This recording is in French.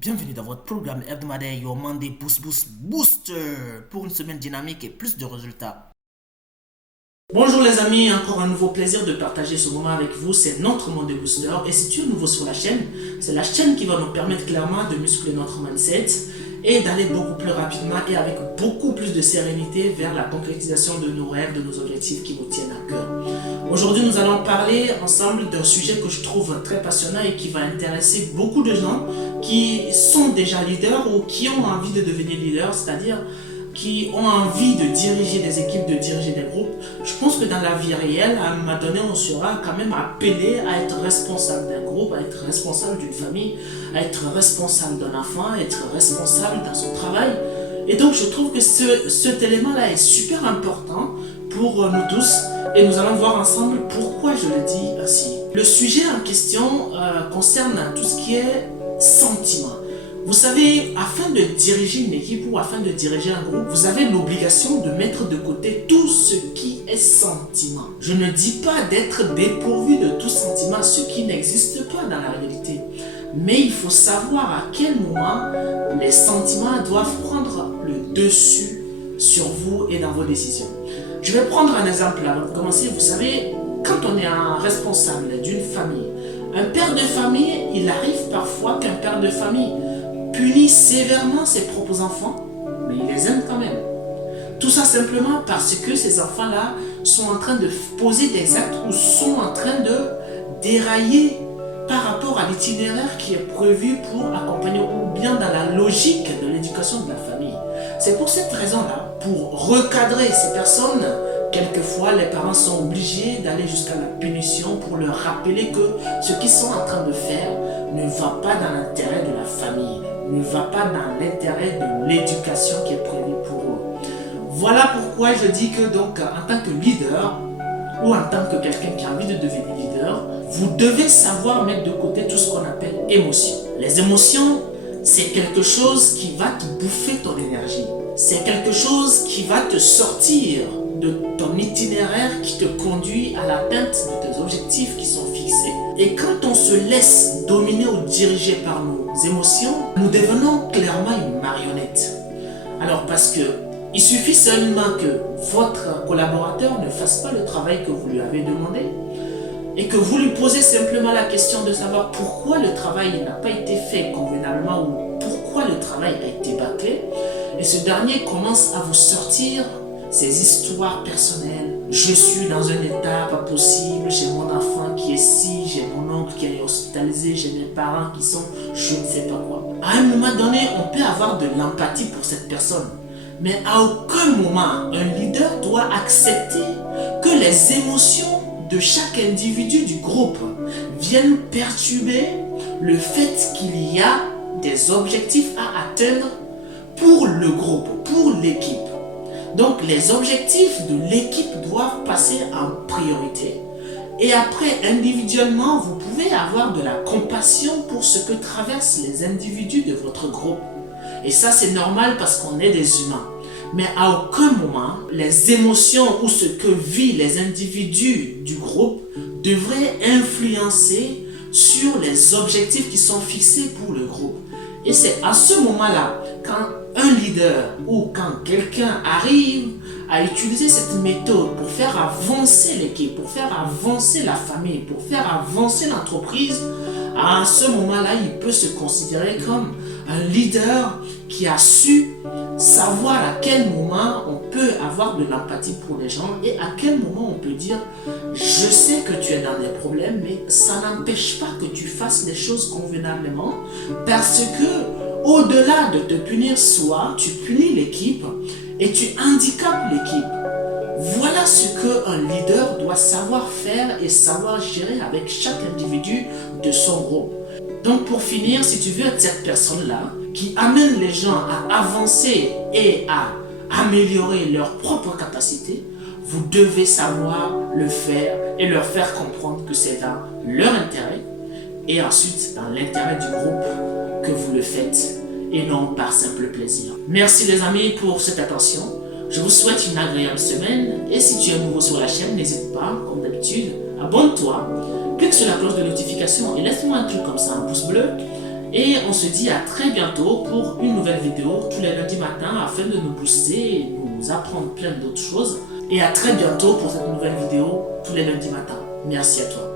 Bienvenue dans votre programme hebdomadaire Your Monday Boost Boost Booster pour une semaine dynamique et plus de résultats. Bonjour les amis, encore un nouveau plaisir de partager ce moment avec vous, c'est notre Monday Booster et si tu es nouveau sur la chaîne, c'est la chaîne qui va nous permettre clairement de muscler notre mindset et d'aller beaucoup plus rapidement et avec beaucoup plus de sérénité vers la concrétisation de nos rêves, de nos objectifs qui nous tiennent à cœur. Aujourd'hui, nous allons parler ensemble d'un sujet que je trouve très passionnant et qui va intéresser beaucoup de gens qui sont déjà leaders ou qui ont envie de devenir leaders, c'est-à-dire qui ont envie de diriger des équipes, de diriger des groupes. Je pense que dans la vie réelle, à un moment donné, on sera quand même appelé à être responsable d'un groupe, à être responsable d'une famille, à être responsable d'un enfant, à être responsable dans son travail. Et donc, je trouve que cet élément-là est super important pour nous tous et nous allons voir ensemble pourquoi je le dis ainsi. Le sujet en question concerne tout ce qui est sentiment. Vous savez, afin de diriger une équipe ou afin de diriger un groupe, vous avez l'obligation de mettre de côté tout ce qui est sentiment. Je ne dis pas d'être dépourvu de tout sentiment, ce qui n'existe pas dans la réalité. Mais il faut savoir à quel moment les sentiments doivent prendre le dessus sur vous et dans vos décisions. Je vais prendre un exemple avant de commencer. Vous savez, quand on est un responsable d'une famille, un père de famille, il arrive parfois qu'un père de famille punit sévèrement ses propres enfants, mais il les aime quand même. Tout ça simplement parce que ces enfants-là sont en train de poser des actes ou sont en train de dérailler par rapport à l'itinéraire qui est prévu pour accompagner ou bien dans la logique de l'éducation de la famille. C'est pour cette raison-là, pour recadrer ces personnes, quelquefois les parents sont obligés d'aller jusqu'à la punition pour leur rappeler que ce qu'ils sont en train de faire ne va pas dans l'intérêt de la famille, ne va pas dans l'intérêt de l'éducation qui est prévue pour eux. Voilà pourquoi je dis que donc en tant que leader ou en tant que quelqu'un qui a envie de devenir leader, vous devez savoir mettre de côté tout ce qu'on appelle émotions. Les émotions, c'est quelque chose qui va te bouffer ton énergie. C'est quelque chose qui va te sortir de ton itinéraire qui te conduit à l'atteinte de tes objectifs qui sont fixés. Et quand on se laisse dominer ou diriger par nos émotions, nous devenons clairement une marionnette. Alors parce que il suffit seulement que votre collaborateur ne fasse pas le travail que vous lui avez demandé et que vous lui posez simplement la question de savoir pourquoi le travail n'a pas été fait convenablement ou pourquoi le travail a été bâclé, et ce dernier commence à vous sortir ces histoires personnelles. Je suis dans un état pas possible, j'ai mon enfant qui est ci, j'ai mon oncle qui est hospitalisé, j'ai mes parents qui sont je ne sais pas quoi. À un moment donné, on peut avoir de l'empathie pour cette personne. Mais à aucun moment, un leader doit accepter que les émotions de chaque individu du groupe viennent perturber le fait qu'il y a des objectifs à atteindre pour le groupe, pour l'équipe. Donc les objectifs de l'équipe doivent passer en priorité. Et après, individuellement, vous pouvez avoir de la compassion pour ce que traversent les individus de votre groupe. Et ça, c'est normal parce qu'on est des humains. Mais à aucun moment, les émotions ou ce que vivent les individus du groupe devraient influencer sur les objectifs qui sont fixés pour le groupe. Et c'est à ce moment-là, quand un leader ou quand quelqu'un arrive à utiliser cette méthode pour faire avancer l'équipe, pour faire avancer la famille, pour faire avancer l'entreprise, à ce moment-là, il peut se considérer comme un leader qui a su savoir à quel moment on peut avoir de l'empathie pour les gens et à quel moment on peut dire je sais que tu es dans des problèmes, mais ça n'empêche pas que tu fasses les choses convenablement, parce que au-delà de te punir soi, tu punis l'équipe et tu handicapes l'équipe. Voilà ce qu'un leader doit savoir faire et savoir gérer avec chaque individu de son groupe. Donc pour finir, si tu veux être cette personne-là qui amène les gens à avancer et à améliorer leurs propres capacités, vous devez savoir le faire et leur faire comprendre que c'est dans leur intérêt et ensuite dans l'intérêt du groupe que vous le faites et non par simple plaisir. Merci les amis pour cette attention. Je vous souhaite une agréable semaine et si tu es nouveau sur la chaîne, n'hésite pas, comme d'habitude, abonne-toi, clique sur la cloche de notification et laisse-moi un truc comme ça, un pouce bleu. Et on se dit à très bientôt pour une nouvelle vidéo tous les lundis matins afin de nous booster et nous apprendre plein d'autres choses. Et à très bientôt pour cette nouvelle vidéo tous les lundis matins. Merci à toi.